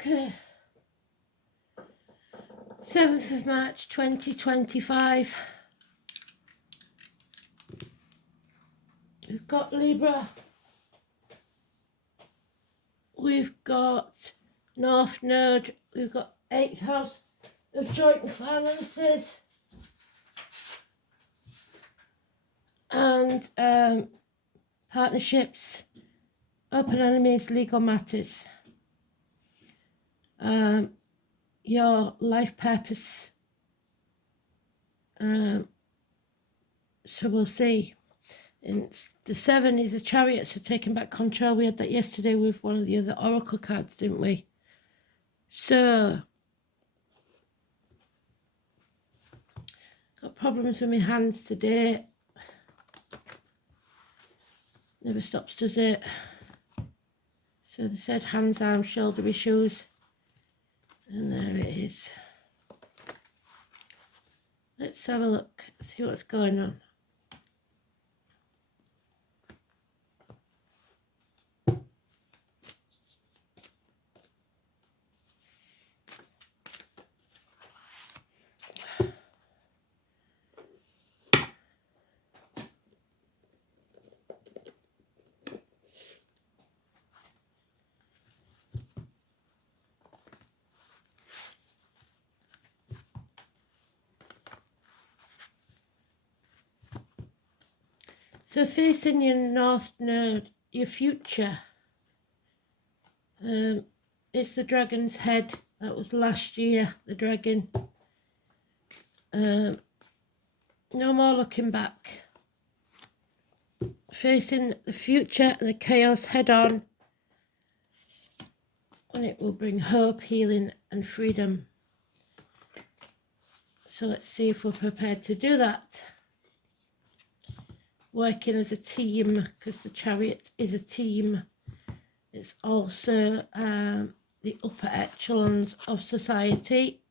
Okay. 7th of March 2025. We've got Libra. We've got North Node. We've got 8th house of joint finances. And partnerships, open enemies, legal matters. Your life purpose. So we'll see. And the 7 is a Chariot, so taking back control. We had that yesterday with one of the other oracle cards, didn't we? So got problems with my hands today. Never stops, does it? So they said hands, arms, shoulder issues. And there it is. Let's have a look, see what's going on. So facing your North Node, your future, it's the dragon's head. That was last year, the dragon. No more looking back. Facing the future and the chaos head on. And it will bring hope, healing and freedom. So let's see if we're prepared to do that. Working as a team, because the Chariot is a team. It's also the upper echelons of society.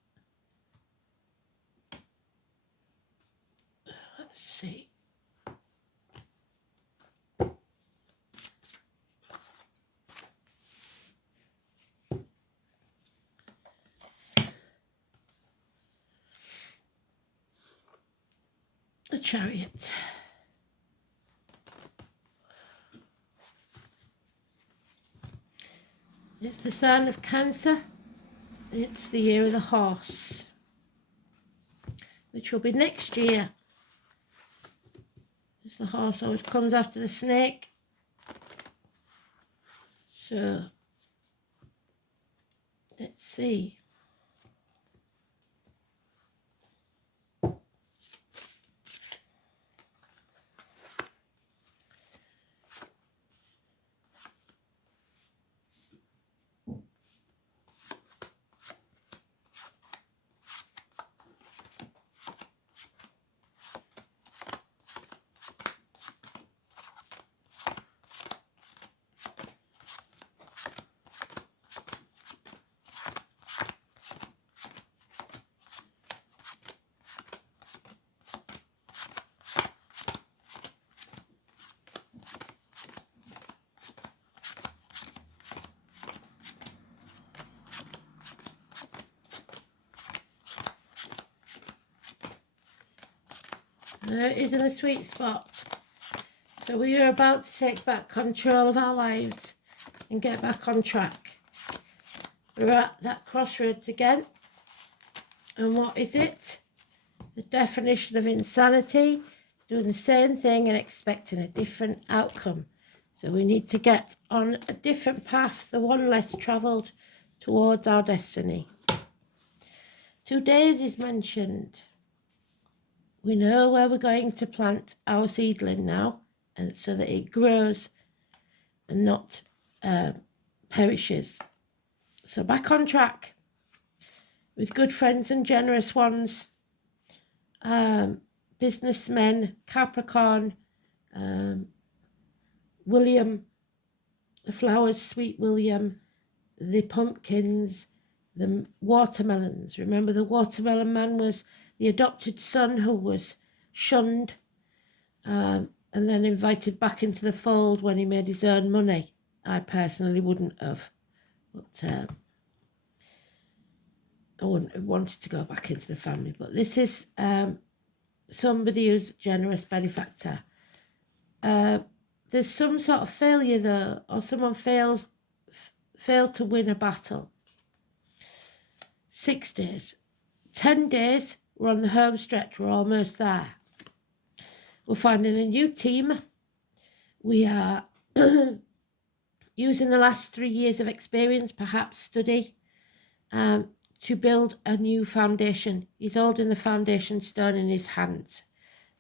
Let's see. The Chariot. It's the sign of Cancer. It's the year of the horse, which will be next year. As the horse always comes after the snake. So, let's see. It is in a sweet spot. So we are about to take back control of our lives and get back on track. We're at that crossroads again. And what is it? The definition of insanity is doing the same thing and expecting a different outcome. So we need to get on a different path, the one less travelled, towards our destiny. 2 days is mentioned. We know where we're going to plant our seedling now, and so that it grows and not perishes. So back on track with good friends and generous ones, businessmen, Capricorn, William, the flowers, Sweet William, the pumpkins, the watermelons. Remember, the watermelon man was the adopted son who was shunned and then invited back into the fold when he made his own money. I personally wouldn't have. But I wouldn't have wanted to go back into the family, but this is somebody who's a generous benefactor. There's some sort of failure though, or someone failed to win a battle. 6 days. 10 days, we're on the home stretch, we're almost there. We're finding a new team. We are using the last 3 years of experience, perhaps study, to build a new foundation. He's holding the foundation stone in his hands.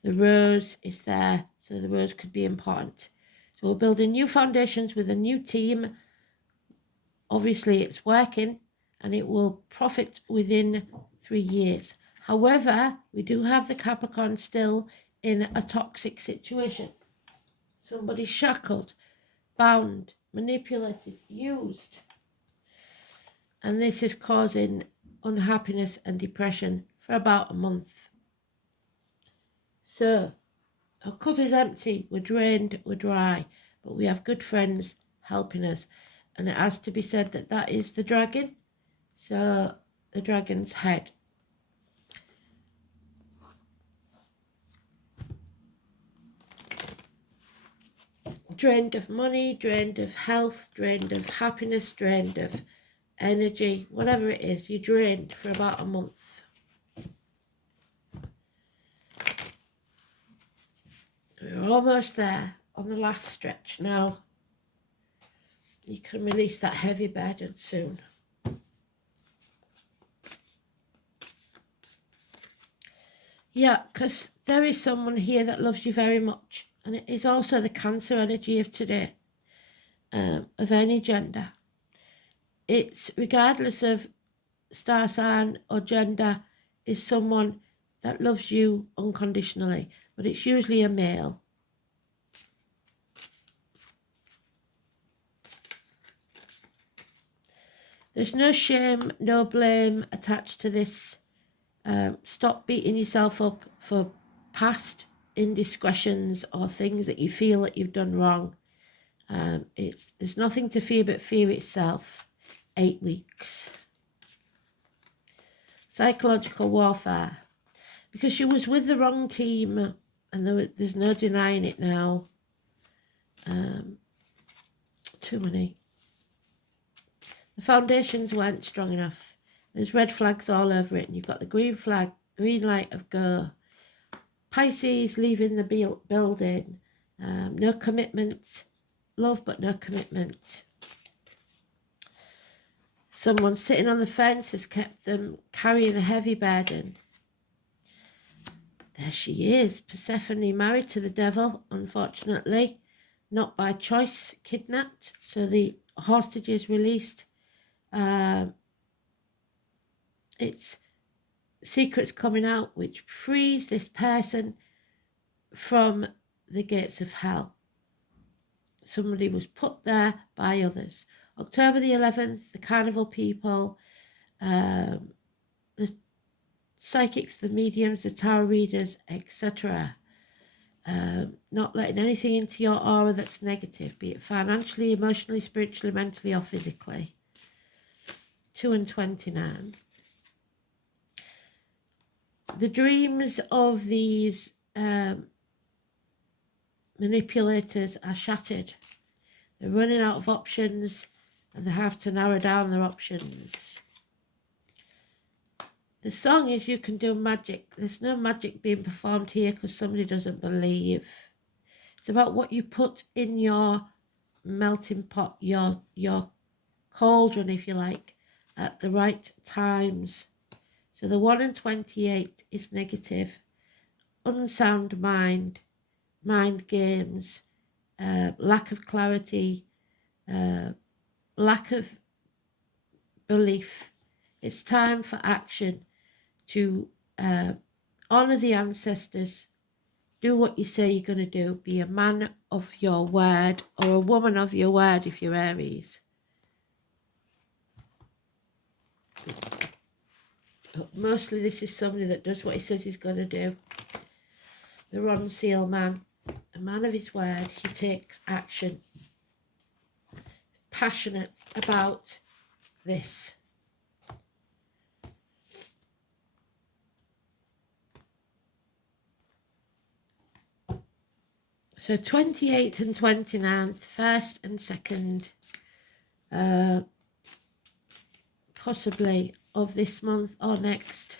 The rose is there, so the rose could be important. So we're building new foundations with a new team. Obviously, it's working, and it will profit within 3 years. However, we do have the Capricorn still in a toxic situation. Somebody shackled, bound, manipulated, used. And this is causing unhappiness and depression for about a month. So, our cup is empty, we're drained, we're dry, but we have good friends helping us. And it has to be said that that is the dragon. So, the dragon's head. Drained of money, drained of health, drained of happiness, drained of energy, whatever it is, you're drained for about a month. We're almost there on the last stretch now. You can release that heavy burden soon. Yeah, because there is someone here that loves you very much. And it is also the Cancer energy of today, of any gender. It's regardless of star sign or gender, is someone that loves you unconditionally, but it's usually a male. There's no shame, no blame attached to this. Stop beating yourself up for past indiscretions or things that you feel that you've done wrong. There's nothing to fear but fear itself. 8 weeks. Psychological warfare. Because she was with the wrong team, and there's no denying it now. Too many. The foundations weren't strong enough. There's red flags all over it, and you've got the green flag, green light of go. Pisces leaving the building. No commitment. Love, but no commitment. Someone sitting on the fence has kept them carrying a heavy burden. There she is, Persephone, married to the devil, unfortunately. Not by choice, kidnapped. So the hostage is released. It's secrets coming out which frees this person from the gates of hell. Somebody was put there by others. October the 11th, the carnival people, the psychics, the mediums, the tarot readers, etc. Not letting anything into your aura that's negative, be it financially, emotionally, spiritually, mentally, or physically. 2 and 29. The dreams of these manipulators are shattered. They're running out of options, and they have to narrow down their options. The song is You Can Do Magic. There's no magic being performed here because somebody doesn't believe. It's about what you put in your melting pot, your cauldron, if you like, at the right times. So the 1 and 28 is negative. Unsound mind games, lack of clarity, lack of belief. It's time for action to honour the ancestors. Do what you say you're going to do. Be a man of your word, or a woman of your word if you're Aries. But mostly this is somebody that does what he says he's going to do. The Ron Seal man. A man of his word. He takes action. He's passionate about this. So 28th and 29th, 1st and 2nd, possibly of this month or next.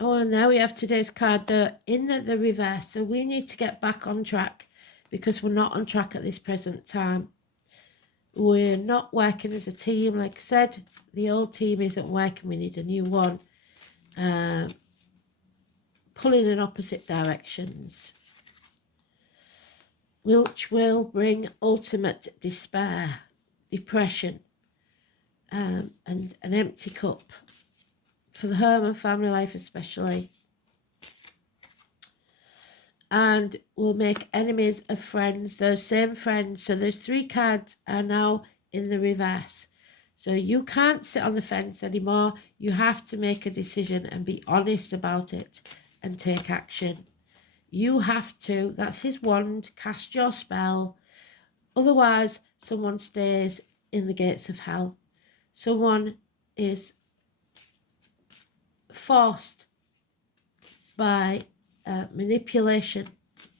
Oh, and now we have today's card in the reverse. So we need to get back on track because we're not on track at this present time. We're not working as a team. Like I said, the old team isn't working. We need a new one. Pulling in opposite directions, which will bring ultimate despair, depression, and an empty cup for the home and family life especially. And will make enemies of friends, those same friends. So those 3 cards are now in the reverse. So you can't sit on the fence anymore. You have to make a decision and be honest about it and take action. You have to, that's his wand, cast your spell. Otherwise, someone stays in the gates of hell. Someone is forced by manipulation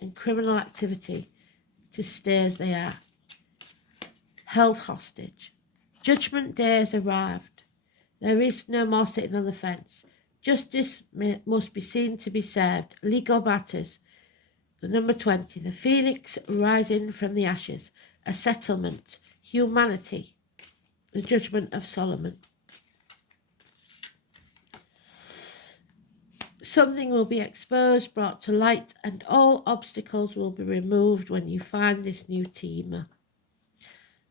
and criminal activity to stay as they are. Held hostage. Judgment day has arrived. There is no more sitting on the fence. Justice must be seen to be served. Legal matters. The number 20, the phoenix rising from the ashes. A settlement. Humanity. The judgment of Solomon. Something will be exposed, brought to light, and all obstacles will be removed when you find this new team.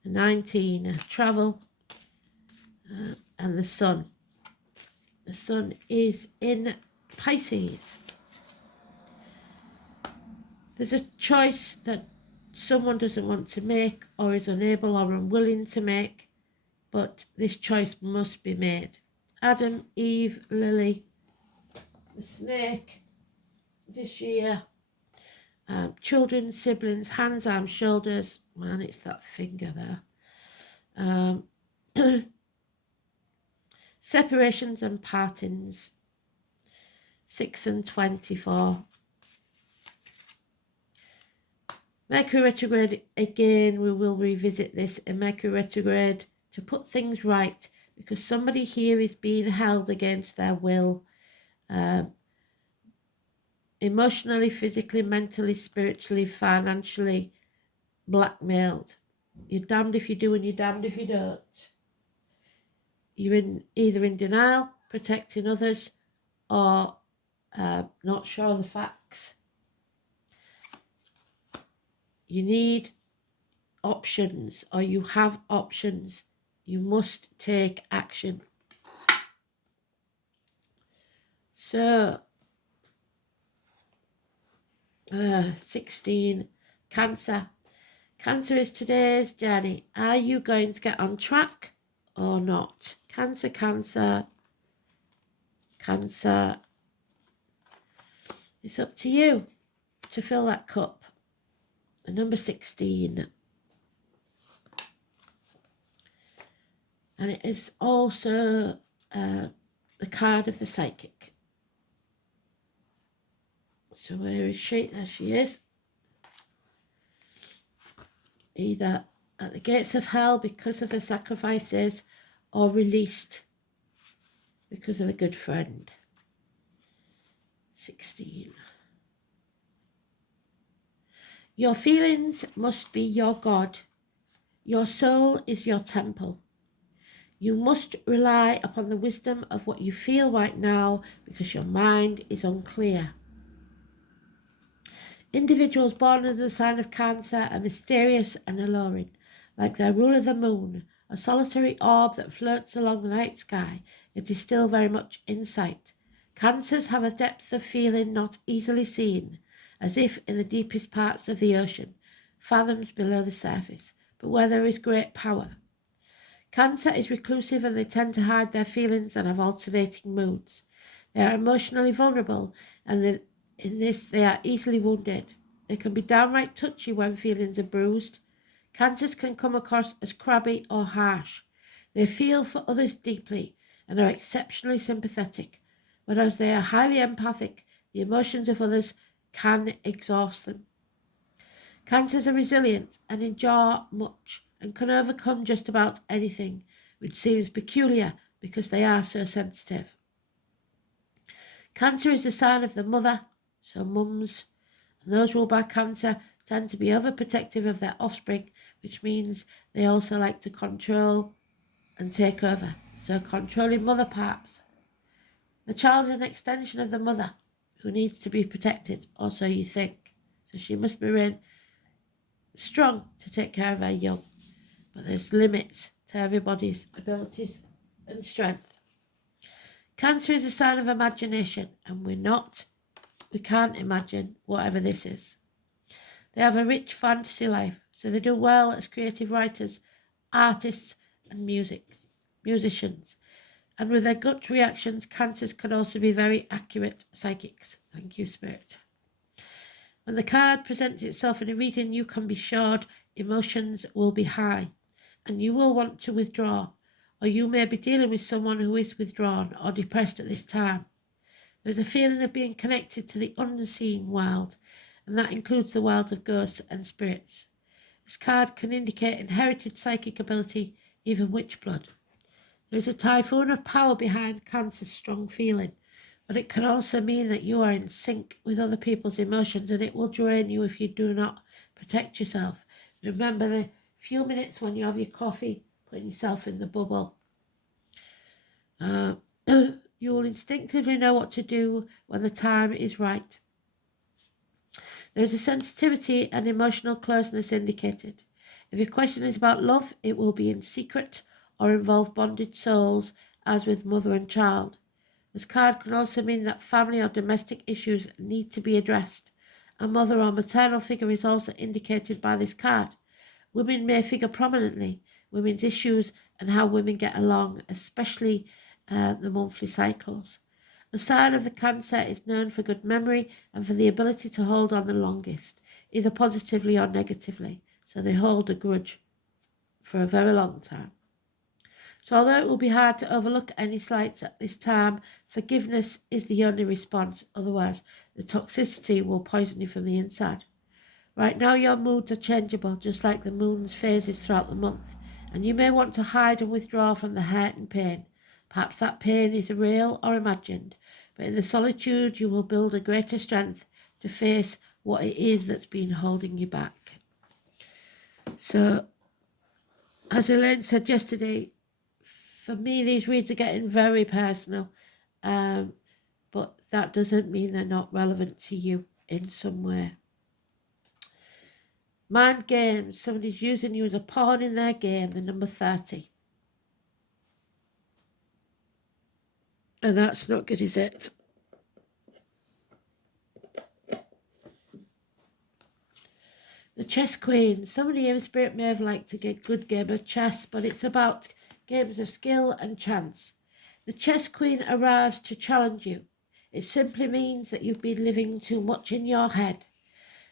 The 19, travel, and the sun. The sun is in Pisces. There's a choice that someone doesn't want to make or is unable or unwilling to make, but this choice must be made. Adam, Eve, Lily, the snake, this year, children, siblings, hands, arms, shoulders. Man, it's that finger there. Separations and partings. 6 and 24. Mercury retrograde, again, we will revisit this in Mercury retrograde to put things right, because somebody here is being held against their will. Emotionally, physically, mentally, spiritually, financially blackmailed. You're damned if you do and you're damned if you don't. You're either in denial, protecting others, or not sure of the facts. You need options, or you have options. You must take action. So, 16, Cancer. Cancer is today's journey. Are you going to get on track or not? Cancer, Cancer, Cancer. It's up to you to fill that cup. The number 16. And it is also the card of the psychic. So where is she? There she is. Either at the gates of hell because of her sacrifices, or released because of a good friend. 16. Your feelings must be your God. Your soul is your temple. You must rely upon the wisdom of what you feel right now, because your mind is unclear. Individuals born under the sign of Cancer are mysterious and alluring, like their ruler the moon, a solitary orb that floats along the night sky, yet is still very much in sight. Cancers have a depth of feeling not easily seen, as if in the deepest parts of the ocean, fathoms below the surface, but where there is great power. Cancer is reclusive, and they tend to hide their feelings and have alternating moods. They are emotionally vulnerable, and in this they are easily wounded. They can be downright touchy when feelings are bruised. Cancers can come across as crabby or harsh. They feel for others deeply and are exceptionally sympathetic, but as they are highly empathic, the emotions of others can exhaust them. Cancers are resilient and endure much and can overcome just about anything, which seems peculiar because they are so sensitive. Cancer is the sign of the mother, so mums and those ruled by cancer tend to be overprotective of their offspring, which means they also like to control and take over, so controlling mother parts. The child is an extension of the mother who needs to be protected, or so you think, so she must remain strong to take care of her young, but there's limits to everybody's abilities and strength. Cancer is a sign of imagination, and we can't imagine whatever this is. They have a rich fantasy life, so they do well as creative writers, artists, and musicians. And with their gut reactions, cancers can also be very accurate psychics. Thank you, Spirit. When the card presents itself in a reading, you can be sure emotions will be high, and you will want to withdraw, or you may be dealing with someone who is withdrawn or depressed at this time. There is a feeling of being connected to the unseen world, and that includes the world of ghosts and spirits. This card can indicate inherited psychic ability, even witch blood. There is a typhoon of power behind Cancer's strong feeling, but it can also mean that you are in sync with other people's emotions, and it will drain you if you do not protect yourself. Remember the few minutes when you have your coffee, putting yourself in the bubble. You will instinctively know what to do when the time is right. There is a sensitivity and emotional closeness indicated. If your question is about love, it will be in secret or involve bonded souls, as with mother and child. This card can also mean that family or domestic issues need to be addressed. A mother or maternal figure is also indicated by this card. Women may figure prominently, women's issues and how women get along, especially the monthly cycles. The sign of the Cancer is known for good memory and for the ability to hold on the longest, either positively or negatively. So they hold a grudge for a very long time. So although it will be hard to overlook any slights at this time, forgiveness is the only response. Otherwise, the toxicity will poison you from the inside. Right now, your moods are changeable, just like the moon's phases throughout the month, and you may want to hide and withdraw from the hurt and pain. Perhaps that pain is real or imagined, but in the solitude you will build a greater strength to face what it is that's been holding you back. So, as Elaine said yesterday, for me these reads are getting very personal, but that doesn't mean they're not relevant to you in some way. Mind games, somebody's using you as a pawn in their game, the number 30. And that's not good, is it? The Chess Queen. Somebody in spirit may have liked a good game of chess, but it's about games of skill and chance. The Chess Queen arrives to challenge you. It simply means that you've been living too much in your head.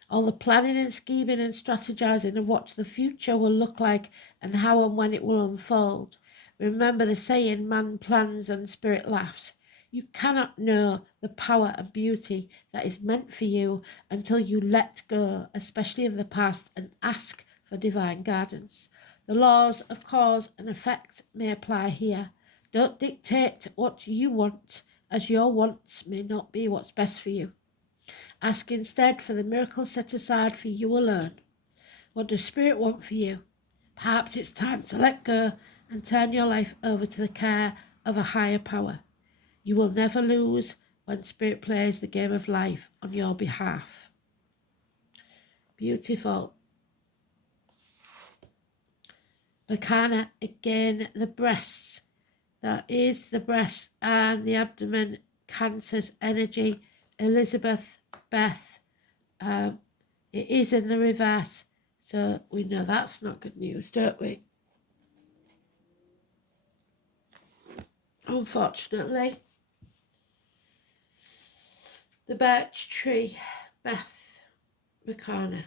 All the planning and scheming and strategizing of what the future will look like and how and when it will unfold. Remember the saying, man plans and spirit laughs. You cannot know the power and beauty that is meant for you until you let go, especially of the past, and ask for divine guidance. The laws of cause and effect may apply here. Don't dictate what you want, as your wants may not be what's best for you. Ask instead for the miracle set aside for you alone. What does Spirit want for you? Perhaps it's time to let go and turn your life over to the care of a higher power. You will never lose when Spirit plays the game of life on your behalf. Beautiful. Bacana, again, the breasts. That is the breast and the abdomen, Cancer's energy. Elizabeth, Beth, it is in the reverse, so we know that's not good news, don't we? Unfortunately. The birch tree, Beth, Bacana.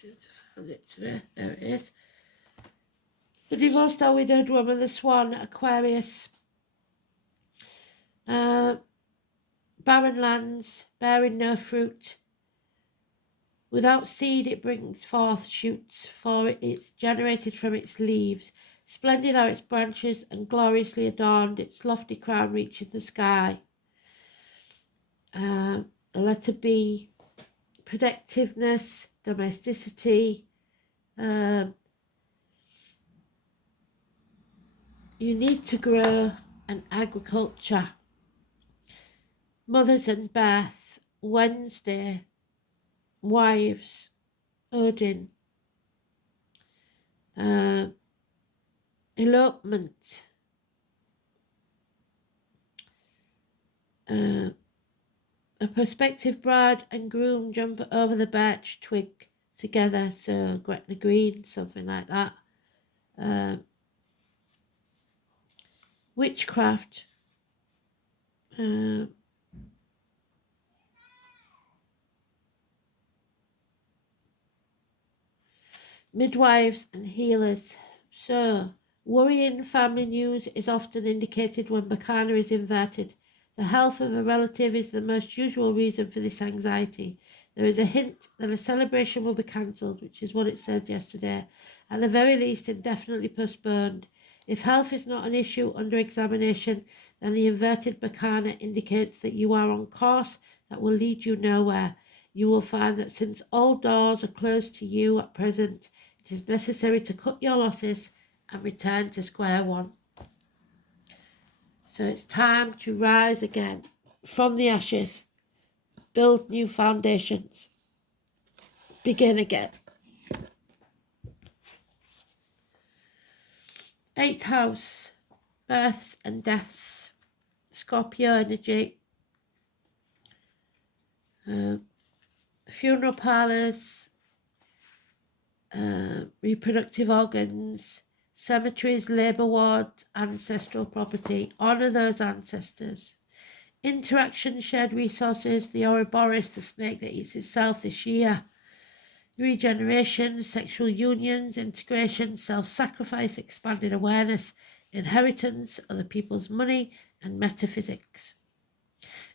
seem to find it today. There it is. The divorced or widowed woman, the swan, Aquarius. Barren lands, bearing no fruit. Without seed it brings forth shoots, for it's generated from its leaves. Splendid are its branches, and gloriously adorned, its lofty crown reaching the sky. The letter B, protectiveness, domesticity. You need to grow an agriculture. Mothers and birth, Wednesday, wives, Odin. Elopement. A prospective bride and groom jump over the birch twig together, so Gretna Green, something like that. Witchcraft. Midwives and healers. So, worrying family news is often indicated when Bacana is inverted. The health of a relative is the most usual reason for this anxiety. There is a hint that a celebration will be cancelled, which is what it said yesterday, at the very least indefinitely postponed. If health is not an issue under examination, then the inverted Bacana indicates that you are on course that will lead you nowhere. You will find that since all doors are closed to you at present, it is necessary to cut your losses and return to square one. So it's time to rise again from the ashes, build new foundations, begin again. 8th house, births and deaths, Scorpio energy, funeral parlours, reproductive organs, cemeteries, labour wards, ancestral property. Honour those ancestors. Interaction, shared resources, the Ouroboros, the snake that eats itself this year. Regeneration, sexual unions, integration, self-sacrifice, expanded awareness, inheritance, other people's money, and metaphysics.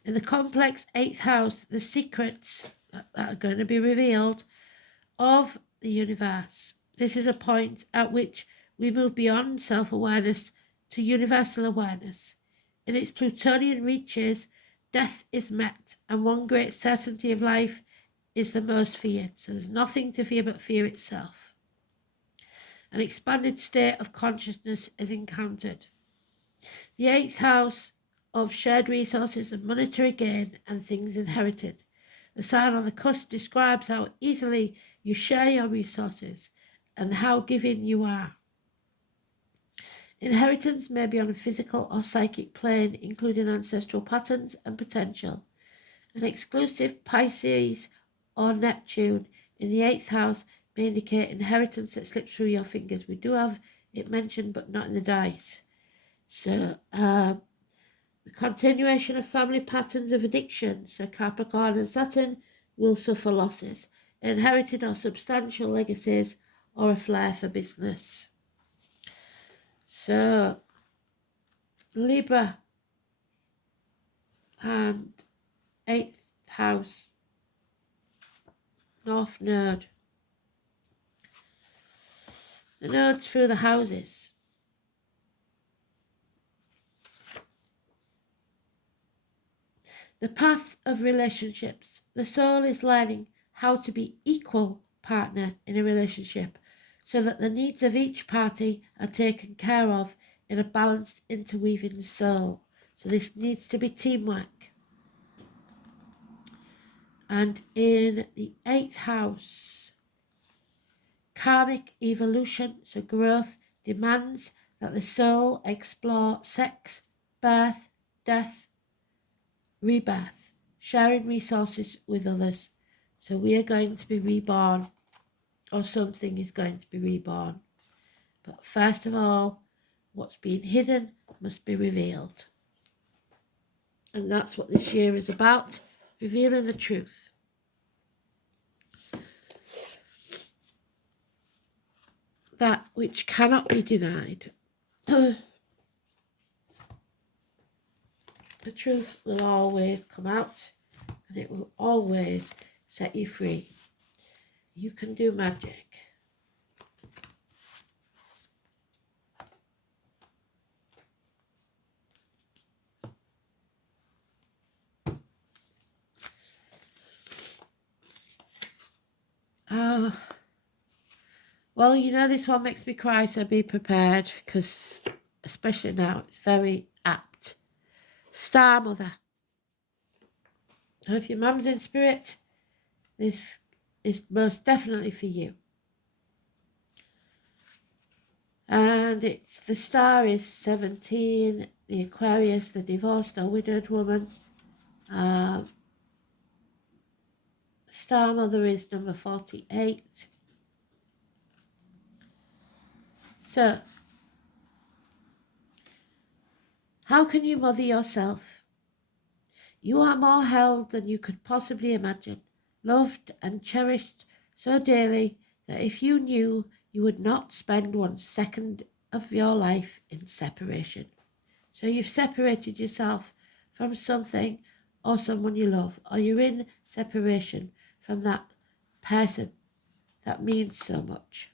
In the complex 8th house, the secrets that are going to be revealed of the universe. This is a point at which we move beyond self-awareness to universal awareness. In its Plutonian reaches, death is met, and one great certainty of life is the most feared. So there's nothing to fear but fear itself. An expanded state of consciousness is encountered. The 8th house of shared resources and monetary gain and things inherited. The sign on the cusp describes how easily you share your resources and how giving you are. Inheritance may be on a physical or psychic plane, including ancestral patterns and potential. An exclusive Pisces or Neptune in the 8th house may indicate inheritance that slips through your fingers. We do have it mentioned, but not in the dice. So, the continuation of family patterns of addiction. So Capricorn and Saturn will suffer losses, inherited or substantial legacies, or a flair for business. So, Libra and 8th house, North Node. The nodes through the houses. The path of relationships. The soul is learning how to be equal partner in a relationship so that the needs of each party are taken care of in a balanced interweaving soul. So this needs to be teamwork. And in the 8th house, karmic evolution, so growth, demands that the soul explore sex, birth, death, rebirth, sharing resources with others. So we are going to be reborn, or something is going to be reborn. But first of all, what's been hidden must be revealed. And that's what this year is about, revealing the truth. that which cannot be denied. The truth will always come out, and it will always set you free. You can do magic. Well, you know, this one makes me cry, so be prepared, because especially now, it's very apt. Star Mother. So if your mum's in spirit, this is most definitely for you. And it's the star is 17, the Aquarius, the divorced or widowed woman. Star Mother is number 48. So, how can you mother yourself? You are more held than you could possibly imagine, loved and cherished so dearly that if you knew, you would not spend 1 second of your life in separation. So you've separated yourself from something or someone you love, or you're in separation from that person that means so much.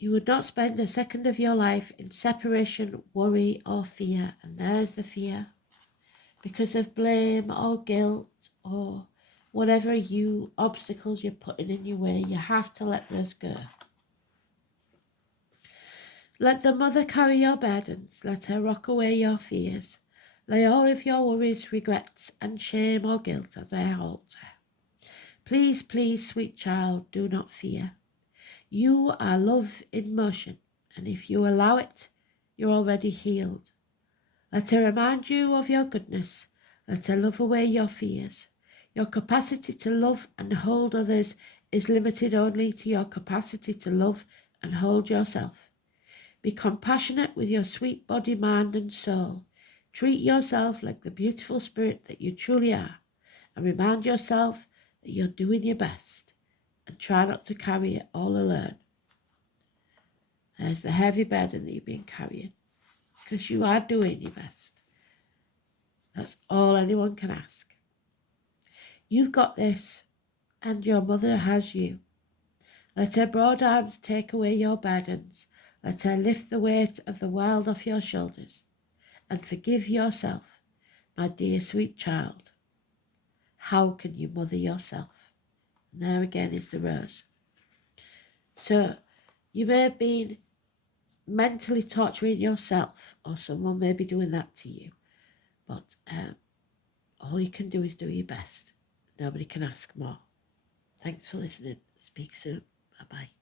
You would not spend a second of your life in separation, worry, or fear. And there's the fear. Because of blame or guilt or whatever obstacles you're putting in your way, you have to let those go. Let the mother carry your burdens. Let her rock away your fears. Lay all of your worries, regrets, and shame or guilt at her altar. Please, please, sweet child, do not fear. You are love in motion, and if you allow it, you're already healed. Let her remind you of your goodness. Let her love away your fears. Your capacity to love and hold others is limited only to your capacity to love and hold yourself. Be compassionate with your sweet body, mind, and soul. Treat yourself like the beautiful spirit that you truly are, and remind yourself that you're doing your best, and try not to carry it all alone. There's the heavy burden that you've been carrying, because you are doing your best. That's all anyone can ask. You've got this, and your mother has you. Let her broad arms take away your burdens. Let her lift the weight of the world off your shoulders, and forgive yourself, my dear sweet child. How can you mother yourself? And there again is the rose. So you may have been mentally torturing yourself, or someone may be doing that to you, but all you can do is do your best. Nobody can ask more. Thanks for listening. Speak soon. Bye-bye.